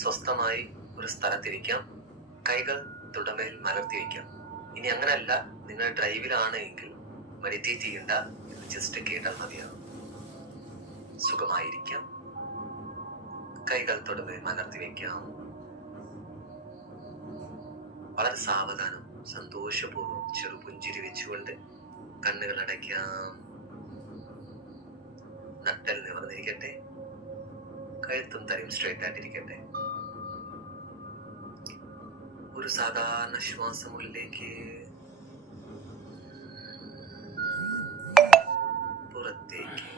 സ്വസ്ഥമായി ഒരു സ്ഥലത്തിരിക്കാം. കൈകൾ തുടമേൽ മലർത്തി വയ്ക്കാം. ഇനി അങ്ങനല്ല, നിങ്ങൾ ഡ്രൈവിലാണ് എങ്കിൽ മെഡിറ്റേറ്റ് ചെയ്യണ്ട, ഇത് ജസ്റ്റ് കേട്ടാൽ മതിയാകും. സുഖമായിരിക്കാം. കൈകൾ തുടമേൽ മലർത്തി വയ്ക്കാം. വളരെ സാവധാനം സന്തോഷപൂർവ്വം ചെറുപുഞ്ചിരി വെച്ചുകൊണ്ട് കണ്ണുകൾ അടയ്ക്കാം. നട്ടൽ നിവർന്നിരിക്കട്ടെ. കഴുത്തും തലയും സ്ട്രൈറ്റ് ആയിട്ടിരിക്കട്ടെ. ഒരു സാധാരണ ശ്വാസം ഉള്ളിലേക്ക്, പുറത്തേക്ക്.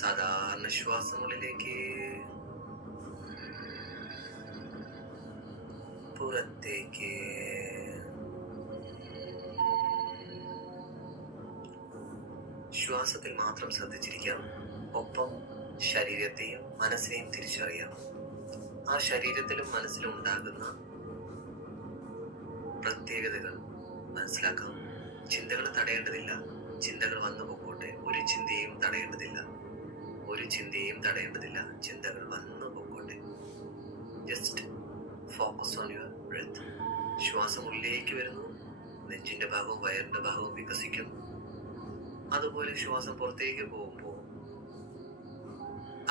സാധാരണ ശ്വാസം ഉള്ളിലേക്ക്, പുറത്തേക്ക്. ശ്വാസത്തിൽ മാത്രം ശ്രദ്ധിച്ചിരിക്കാം. ഒപ്പം ശരീരത്തെയും മനസ്സിനെയും തിരിച്ചറിയാം. ആ ശരീരത്തിലും മനസ്സിലും ഉണ്ടാകുന്ന പ്രത്യേകതകൾ മനസ്സിലാക്കാം. ചിന്തകൾ തടയേണ്ടതില്ല. ചിന്തകൾ വന്നു പൊക്കോട്ടെ. ഒരു ചിന്തയും തടയേണ്ടതില്ല. ചിന്തകൾ വന്നു പൊക്കോട്ടെ. Just focus on your breath. ശ്വാസം ഉള്ളിലേക്ക് വരുന്നു. നെഞ്ചിന്റെ ഭാഗവും വയറിന്റെ ഭാഗവും വികസിക്കും. അതുപോലെ ശ്വാസം പുറത്തേക്ക് പോകുമ്പോൾ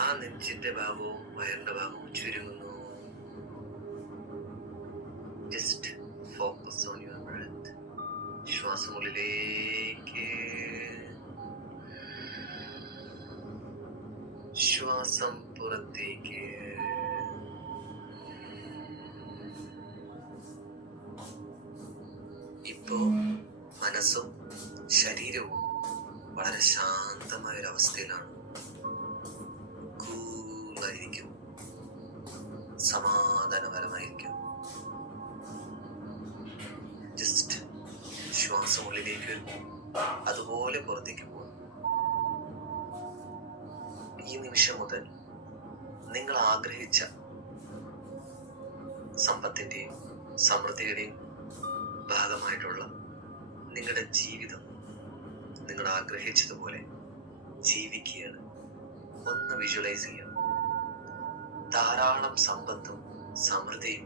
ആ നെഞ്ചിന്റെ ഭാഗവും വയറിന്റെ ഭാഗവും ചുരുങ്ങുന്നു. Just focus on your breath. ശ്വാസം ഉള്ളിലേക്ക്, ശ്വാസം പുറത്തേക്ക്. ഇപ്പോ മനസ്സും ശരീരവും വളരെ ശാന്തമായ ഒരു അവസ്ഥയിലാണ്. കൂളായിരിക്കും, സമാധാനപരമായിരിക്കും. ജസ്റ്റ് ശ്വാസം ഉള്ളിലേക്ക് വരുന്നു, അതുപോലെ പുറത്തേക്ക് പോകും. ഈ നിമിഷം മുതൽ നിങ്ങൾ ആഗ്രഹിച്ച സമ്പത്തിന്റെയും സമൃദ്ധിയുടെയും ഭാഗമായിട്ടുള്ള നിങ്ങളുടെ ജീവിതം നിങ്ങൾ ആഗ്രഹിച്ചതുപോലെ ജീവിക്കുകയാണ്. ഒന്ന് വിഷ്വലൈസ് ചെയ്യാം. ധാരാളം സമ്പത്തും സമൃദ്ധിയും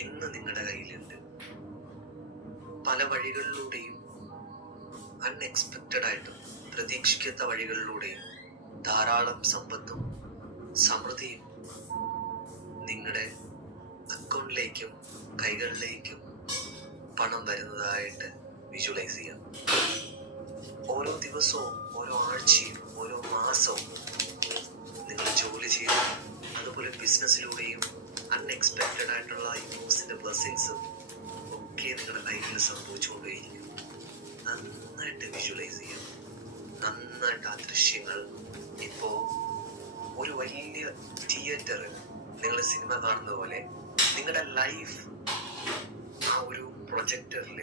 ഇന്ന് നിങ്ങളുടെ കയ്യിലുണ്ട്. പല വഴികളിലൂടെയും, അൺഎക്സ്പെക്റ്റഡ് ആയിട്ടും പ്രതീക്ഷിക്കാത്ത വഴികളിലൂടെയും ധാരാളം സമ്പത്തും സമൃദ്ധിയും നിങ്ങളുടെ അക്കൗണ്ടിലേക്കും കൈകളിലേക്കും പണം വരുന്നതായിട്ട് വിഷ്വലൈസ് ചെയ്യാം. ഓരോ ദിവസവും, ഓരോ ആഴ്ചയും, ഓരോ മാസവും നിങ്ങൾ ജോലി ചെയ്ത്, അതുപോലെ ബിസിനസ്സിലൂടെയും അൺഎക്സ്പെക്റ്റഡ് ആയിട്ടുള്ള യൂസിന്റെ ബ്ലെസ്സിങ്സും ഒക്കെ നിങ്ങളുടെ ലൈഫിൽ സംഭവിച്ചുകൊണ്ടേയിരിക്കും. നന്നായിട്ട് വിഷ്വലൈസ് ചെയ്യാം. നന്നായിട്ട് ആ ദൃശ്യങ്ങൾ. ഇപ്പോ ഒരു വലിയ തിയേറ്ററിൽ നിങ്ങൾ സിനിമ കാണുന്ന പോലെ നിങ്ങളുടെ ലൈഫ് ആ ഒരു പ്രൊജക്ടറിൽ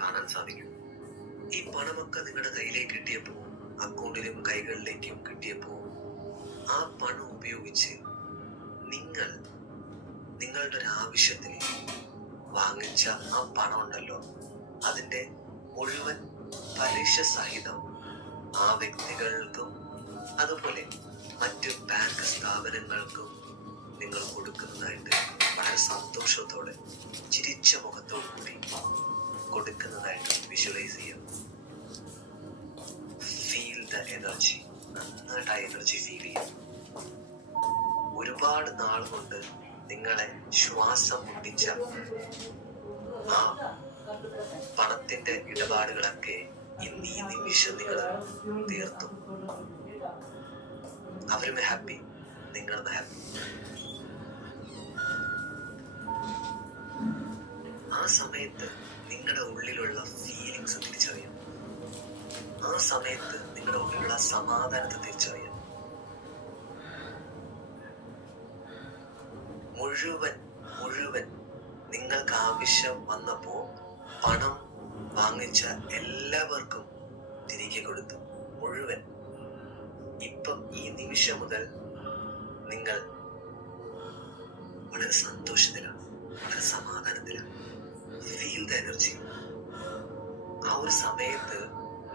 കാണാൻ സാധിക്കും. ഈ പണമൊക്കെ നിങ്ങളുടെ കയ്യിലേക്ക് കിട്ടിയപ്പോൾ, അക്കൗണ്ടിലും കൈകളിലേക്കും കിട്ടിയപ്പോൾ, ആ പണം ഉപയോഗിച്ച് നിങ്ങൾ നിങ്ങളുടെ ഒരു ആവശ്യത്തിന് വാങ്ങിച്ച ആ പണം ഉണ്ടല്ലോ, അതിന്റെ മുഴുവൻ പലിശ സഹിതം ആ വ്യക്തികൾക്കും അതുപോലെ മറ്റ് ബാങ്ക് സ്ഥാപനങ്ങൾക്കും നിങ്ങൾ കൊടുക്കുന്നതായിട്ട് വളരെ സന്തോഷത്തോടെ ചിരിച്ച മുഖത്തോടു കൂടി കൊടുക്കുന്നതായിട്ട് വിഷ്വലൈസ് ചെയ്യാം. Feel the energy. നന്നായിട്ട് ആ എനർജി ഫീൽ ചെയ്യാം. ഒരുപാട് നാൾ കൊണ്ട് നിങ്ങളെ ശ്വാസം മുട്ടിച്ച ആ പണത്തിന്റെ ഇടപാടുകളൊക്കെ ഇന്ന് ഈ നിമിഷം നിങ്ങൾ തീർത്തു. അവരും ഹാപ്പി, നിങ്ങളും ഹാപ്പി. ആ സമയത്ത് നിങ്ങളുടെ ഉള്ളിലുള്ള ഫീലിങ്സ് തിരിച്ചറിയാം. ആ സമയത്ത് നിങ്ങളുടെ ഉള്ളിലുള്ള സമാധാനത്തെ തിരിച്ചറിയാം. മുഴുവൻ നിങ്ങൾക്ക് ആവശ്യം വന്നപ്പോ പണം വാങ്ങിച്ച എല്ലാവർക്കും തിരികെ കൊടുത്തു. മുഴുവൻ. ഇപ്പം ഈ നിമിഷം മുതൽ നിങ്ങൾ വളരെ സന്തോഷത്തിലാണ്, വളരെ സമാധാനത്തിലാണ്. Feel the energy. ആ ഒരു സമയത്ത്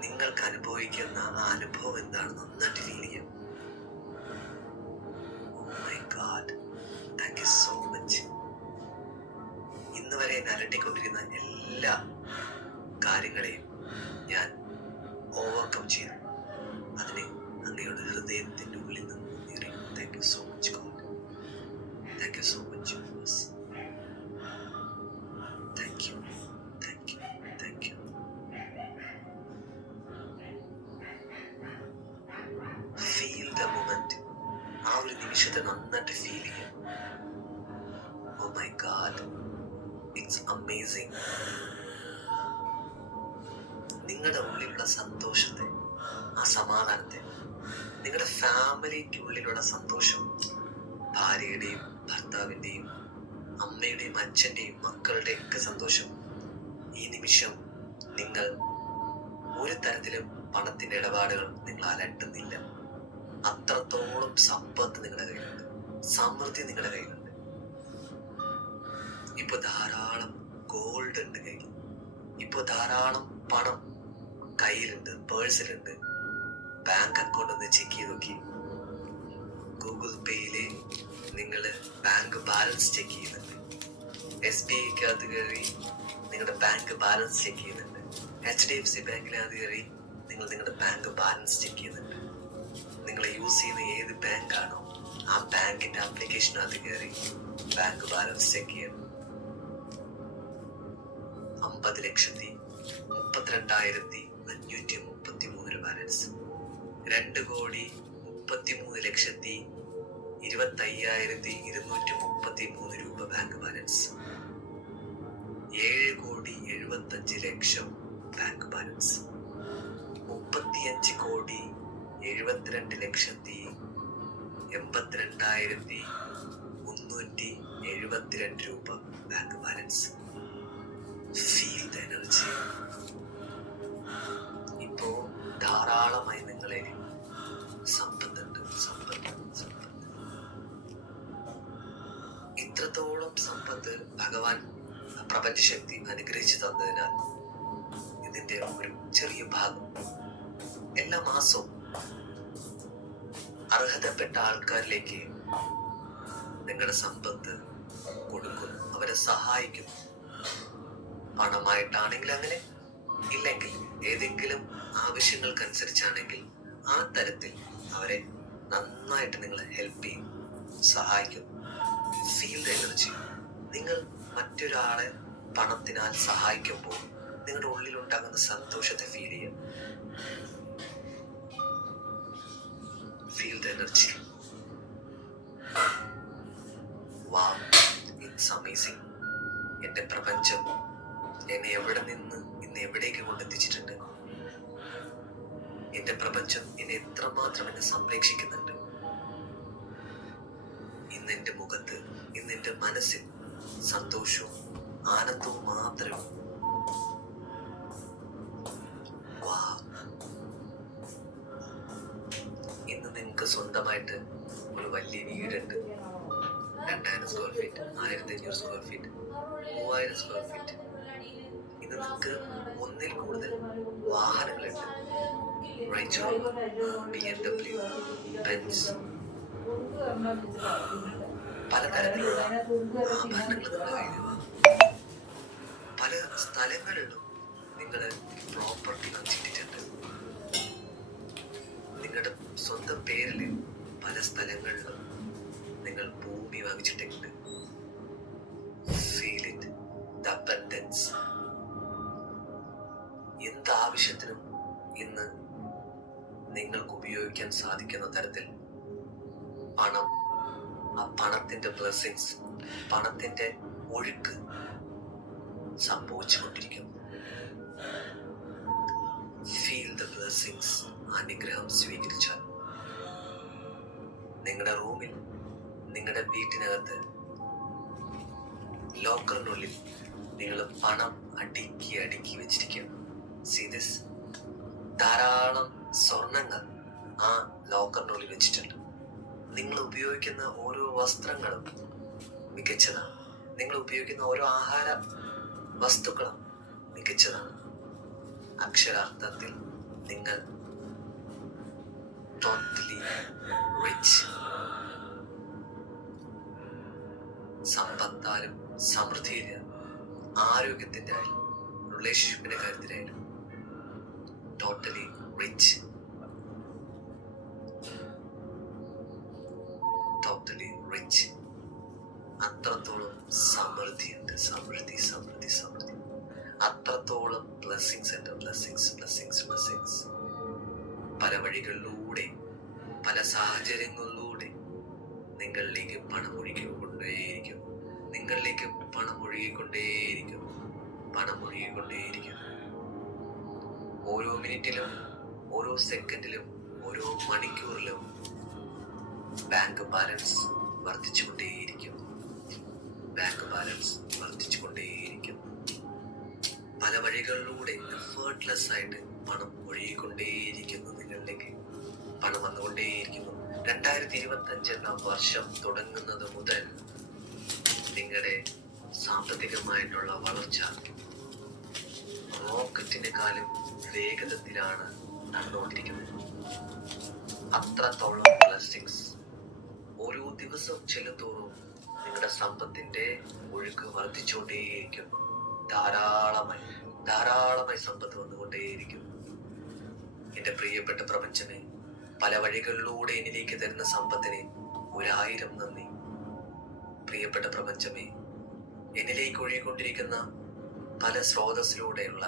നിങ്ങൾക്ക് അനുഭവിക്കുന്ന ആ അനുഭവം എന്താണെന്ന് നന്നായിട്ട് ഫീൽ ചെയ്യാം. U so much. ഇന്ന് വരെ എന്നെ അലട്ടിക്കൊണ്ടിരുന്ന എല്ലാ കാര്യങ്ങളെയും ഞാൻ ഓവർകം ചെയ്തു. അതിന് അങ്ങയുടെ ഹൃദയത്തിൻ്റെ ഉള്ളിൽ നിന്ന് നന്ദി. Thank you so much God. Thank you so much universe. Thank you, thank you, thank you. Feel the moment. ആ ഒരു നിമിഷത്തെ നന്നായിട്ട് ഫീൽ ചെയ്യാം. Oh my God, it's amazing. നിങ്ങളുടെ ഉള്ളിലുള്ള സന്തോഷത്തെ, ആ സമാധാനത്തെ, നിങ്ങളുടെ ഫാമിലിക്കുള്ളിലുള്ള സന്തോഷം, ഭാര്യയുടെയും ഭർത്താവിൻ്റെയും അമ്മയുടെയും അച്ഛൻ്റെയും മക്കളുടെയും ഒക്കെ സന്തോഷം, ഈ നിമിഷം നിങ്ങൾ ഒരു തരത്തിലും പണത്തിൻ്റെ ഇടപാടുകൾ നിങ്ങൾ അലട്ടുന്നില്ല. അത്രത്തോളം സമ്പത്ത് നിങ്ങളുടെ കയ്യിലുണ്ട്, സമൃദ്ധി നിങ്ങളുടെ കയ്യിലുണ്ട്. ഇപ്പൊ ധാരാളം ഗോൾഡ് ഉണ്ട് കയ്യിൽ. ഇപ്പൊ ധാരാളം പണം കയ്യിലുണ്ട്, പേഴ്സിലുണ്ട്. ബാങ്ക് അക്കൗണ്ട് ഒന്ന് ചെക്ക് ചെയ്ത് നോക്കി. ഗൂഗിൾ പേയില് നിങ്ങൾ ബാങ്ക് ബാലൻസ് ചെക്ക് ചെയ്യുന്നുണ്ട്. SBIക്കകത്ത് കയറി നിങ്ങളുടെ ബാങ്ക് ബാലൻസ് ചെക്ക് ചെയ്യുന്നുണ്ട്. HDFC ബാങ്കിനകത്ത് കയറി നിങ്ങൾ നിങ്ങളുടെ ബാങ്ക് ബാലൻസ് ചെക്ക് ചെയ്യുന്നുണ്ട്. നിങ്ങൾ യൂസ് ചെയ്യുന്ന ഏത് ബാങ്കാണോ ആ ബാങ്കിന്റെ ആപ്ലിക്കേഷനകത്ത് കയറി ബാങ്ക് ബാലൻസ് ചെക്ക് ചെയ്യണം. 50,32,533 ബാലൻസ്. 2,33,25,233 രൂപ ബാങ്ക് ബാലൻസ്. 7,75,00,000 bank balance. 35,72,82,372 രൂപ bank balance. Feel the energy. ഇപ്പോ ധാരാളമായി നിങ്ങളെ സമ്പത്തുണ്ട്, സമ്പത്ത്. ഇത്രത്തോളം സമ്പത്ത് ഭഗവാൻ പ്രപഞ്ചശക്തി അനുഗ്രഹിച്ചു തന്നതിനാൽ ഇതിന്റെ ഒരു ചെറിയ ഭാഗം എല്ലാ മാസവും അർഹതപ്പെട്ട ആൾക്കാരിലേക്ക് നിങ്ങളുടെ സമ്പത്ത് കൊടുക്കുന്നു, അവരെ സഹായിക്കുന്നു. പണമായിട്ടാണെങ്കിൽ അങ്ങനെ, ഇല്ലെങ്കിൽ ഏതെങ്കിലും ആവശ്യങ്ങൾക്കനുസരിച്ചാണെങ്കിൽ ആ തരത്തിൽ അവരെ നന്നായിട്ട് നിങ്ങൾ ഹെൽപ്പ് ചെയ്യും, സഹായിക്കും. Feel the energy. നിങ്ങൾ മറ്റൊരാളെ പണത്തിനാൽ സഹായിക്കുമ്പോൾ നിങ്ങളുടെ ഉള്ളിലുണ്ടാകുന്ന സന്തോഷത്തെ ഫീൽ ചെയ്യാം. Feel the energy. Wow, it's amazing. എന്റെ പ്രപഞ്ചം എന്നെ എവിടെ നിന്ന് ഇന്ന് എവിടേക്ക് കൊണ്ടെത്തിച്ചിട്ടുണ്ട്. എന്റെ പ്രപഞ്ചം എന്നെ എത്രമാത്രം എന്നെ സംരക്ഷിക്കുന്നുണ്ട്. ഇന്ന് എന്റെ മുഖത്ത്, ഇന്ന് എന്റെ മനസ്സിൽ സന്തോഷവും ആനന്ദവും മാത്രമേ. ഇന്ന് നിങ്ങൾക്ക് സ്വന്തമായിട്ട് ഒരു വലിയ വീടുണ്ട്. 2000 square feet, 1500 square feet, 3000 square feet. ഇന്ന് നിങ്ങൾക്ക് ഒന്നിൽ കൂടുതൽ വാഹനങ്ങളുണ്ട്. റേഞ്ച് റോവർ, BMW, ബെൻസ്, പലതരത്തിലുള്ള ആഭരണങ്ങൾ നിങ്ങളുടെ കയ്യിലുണ്ട്. പല സ്ഥലങ്ങളിലും നിങ്ങൾ പ്രോപ്പർട്ടി വാങ്ങിച്ചിട്ടുണ്ട്. നിങ്ങളുടെ സ്വന്തം പേരിൽ പല സ്ഥലങ്ങളിലും നിങ്ങൾ ഭൂമി വാങ്ങിച്ചിട്ടുണ്ട്. Feel it, the abundance. എന്ത് ആവശ്യത്തിനും ഇന്ന് നിങ്ങൾക്ക് ഉപയോഗിക്കാൻ സാധിക്കുന്ന തരത്തിൽ പണം, ആ പണത്തിന്റെ ബ്ലെസ്സിങ്സ്, പണത്തിന്റെ ഒഴുക്ക് സംഭവിച്ചുകൊണ്ടിരിക്കുന്നു. Feel the blessings. അനുഗ്രഹം സ്വീകരിച്ചാൽ നിങ്ങളുടെ റൂമിൽ, നിങ്ങളുടെ വീട്ടിനകത്ത്, ലോക്കറിനുള്ളിൽ നിങ്ങൾ പണം അടുക്കി അടുക്കി വെച്ചിരിക്കുകയാണ്. See this. ധാരാളം സ്വർണങ്ങൾ ആ ലോക്കറിനുള്ളിൽ വെച്ചിട്ടുണ്ട്. നിങ്ങൾ ഉപയോഗിക്കുന്ന ഓരോ വസ്ത്രങ്ങളും മികച്ചതാണ്. നിങ്ങൾ ഉപയോഗിക്കുന്ന ഓരോ ആഹാര വസ്തുക്കളും മികച്ചതാണ്. അക്ഷരാർത്ഥത്തിൽ നിങ്ങൾ ടോട്ടലി റിച്ച്. സമ്പത്താലും സമൃദ്ധിയിലും ആരോഗ്യത്തിന്റെ ആയാലും റിലേഷൻഷിപ്പിന്റെ കാര്യത്തിലായാലും ടോട്ടലി റിച്ച്, ടോട്ടലി റിച്ച്. അത്രത്തോളം സമൃദ്ധിയുണ്ട്, സമൃദ്ധി സമൃദ്ധി സമൃദ്ധി. അത്രത്തോളം ബ്ലെസ്സിങ്സ് ഉണ്ട്, ബ്ലെസ്സിങ്സ് ബ്ലെസ്സിങ്സ് ബ്ലെസ്സിങ്സ്. പല വഴികളിലൂടെ പല സാഹചര്യങ്ങളിലൂടെ നിങ്ങളിലേക്ക് പണം ഒഴുകിക്കൊണ്ടേയിരിക്കും, നിങ്ങളിലേക്ക് പണം ഒഴുകിക്കൊണ്ടേയിരിക്കും, പണം ഒഴുകിക്കൊണ്ടേയിരിക്കും. ഓരോ മിനിറ്റിലും ഓരോ സെക്കൻഡിലും ഓരോ മണിക്കൂറിലും ബാങ്ക് ബാലൻസ് വർദ്ധിച്ചുകൊണ്ടേയിരിക്കും, ബാങ്ക് ബാലൻസ് വർദ്ധിച്ചുകൊണ്ടേയിരിക്കും. പല വഴികളിലൂടെ എഫേർട്ട്ലെസ് ആയിട്ട് പണം ഒഴുകിക്കൊണ്ടേയിരിക്കുന്നു, നിങ്ങളിലേക്ക് പണം വന്നുകൊണ്ടേയിരിക്കുന്നു. 2025 എന്ന വർഷം തുടങ്ങുന്നത് മുതൽ നിങ്ങളുടെ സാമ്പത്തികമായിട്ടുള്ള വളർച്ച റോക്കറ്റിനെക്കാളും വേഗതത്തിലാണ് നടന്നുകൊണ്ടിരിക്കുന്നത്. അത്രത്തോളം ബ്ലെസ്സിങ്സ് ഓരോ ദിവസവും ചെല്ലുന്തോറും നിങ്ങളുടെ സമ്പത്തിന്റെ ഒഴുക്ക് വർദ്ധിച്ചുകൊണ്ടേയിരിക്കും. ധാരാളമായി ധാരാളമായി സമ്പത്ത് വന്നുകൊണ്ടേയിരിക്കും. എന്റെ പ്രിയപ്പെട്ട പ്രപഞ്ചമേ, പല വഴികളിലൂടെ എന്നിലേക്ക് തരുന്ന സമ്പത്തിനെ 1000 നന്ദി. പ്രിയപ്പെട്ട പ്രപഞ്ചമേ, എന്നിലേക്ക് ഒഴുകിക്കൊണ്ടിരിക്കുന്ന പല സ്രോതസ്സിലൂടെയുള്ള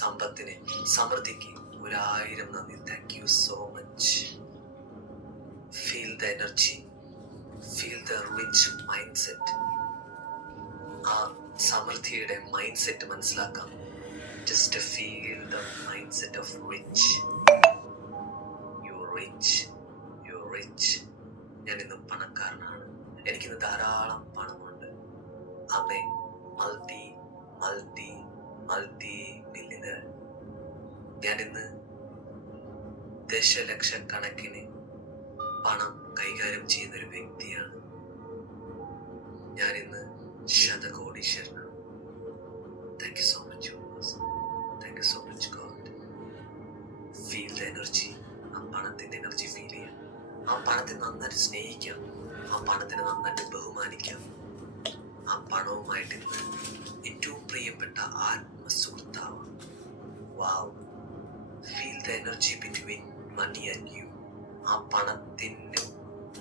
സമ്പത്തിന്, സമൃദ്ധിക്ക് 1000 നന്ദി. Thank you so much. Feel the energy, feel the rich mindset. ആ സമൃദ്ധിയുടെ മൈൻഡ് സെറ്റ് മനസ്സിലാക്കാം. Just feel the mindset of rich. You rich, you rich. ഞാൻ ഇന്ന് പണക്കാരനാണ്, എനിക്കിന്ന് ധാരാളം പണമുണ്ട്. അമ്മേ, മൾട്ടി മൾട്ടി മൾട്ടി മില്യണർ. ഞാനിന്ന് ദശലക്ഷക്കണക്കിന് പണം കൈകാര്യം ചെയ്യുന്ന ഒരു വ്യക്തിയാണ്. ഞാനിന്ന് ശതകോടീശ്വരനാണ്. Thank you so much universe, thank you so much God. Feel the energy. ആ പണത്തിന്റെ എനർജി ഫീൽ ചെയ്യാം. ആ പണത്തെ നന്നായിട്ട് സ്നേഹിക്കാം, ആ പണത്തിനെ നന്നായിട്ട് ബഹുമാനിക്കാം. ആ പണവുമായിട്ട് ഇന്ന് ഏറ്റവും പ്രിയപ്പെട്ട ആത്മസുഹൃത്താവാം. Wow. Feel the energy between money and you. ആ പണത്തിന്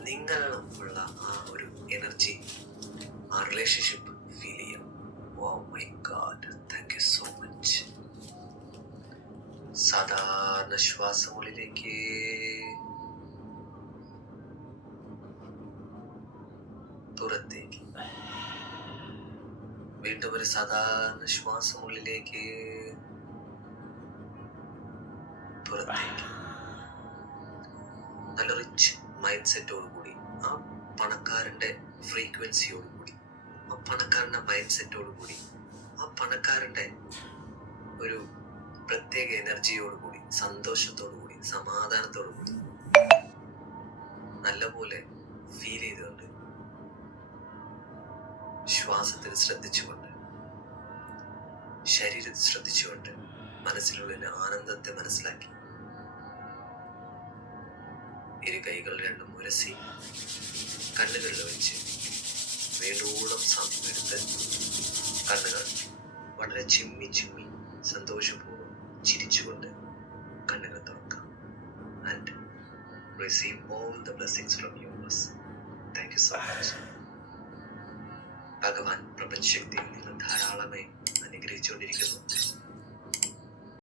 നിങ്ങളുള്ള ആ ഒരു എനർജി, ആ റിലേഷൻഷിപ്പ് ഫീൽ ചെയ്യാം. Oh my God, thank you so much. സാധാരണ ശ്വാസമുള്ളിലേക്ക്, പുറത്തേക്ക്. വീണ്ടും ഒരു സാധാരണ ശ്വാസമുള്ളിലേക്ക്, പുറത്തേക്ക്. നല്ല റിച്ച് മൈൻഡ് സെറ്റോടുകൂടി, ആ പണക്കാരന്റെ ഫ്രീക്വൻസിയോടുകൂടി, ആ പണക്കാരന്റെ മൈൻഡ് സെറ്റോടുകൂടി, ആ പണക്കാരന്റെ ഒരു പ്രത്യേക എനർജിയോടുകൂടി, സന്തോഷത്തോടുകൂടി, സമാധാനത്തോടുകൂടി നല്ലപോലെ ഫീൽ ചെയ്തുകൊണ്ട്, ശ്വാസത്തിൽ ശ്രദ്ധിച്ചുകൊണ്ട്, ശരീരത്തിൽ ശ്രദ്ധിച്ചുകൊണ്ട്, മനസ്സിലുള്ള ആനന്ദത്തെ മനസ്സിലാക്കി, ഇരു കൈകൾ രണ്ടും ഉരസി കണ്ണുകളിൽ വെച്ച് വേണ്ടോളം സമയമെടുത്ത് കണ്ണുകൾ വളരെ ചിമ്മി ചിമ്മി സന്തോഷപൂർവ്വം ചിരിച്ചുകൊണ്ട് കണ്ണുകൾ തുറക്കാം. And receive all the blessings from universe. Thank you so much. ഭഗവാൻ പ്രപഞ്ചശക്തിയിൽ നിന്ന് ധാരാളമായി അനുഗ്രഹിച്ചുകൊണ്ടിരിക്കുന്നു.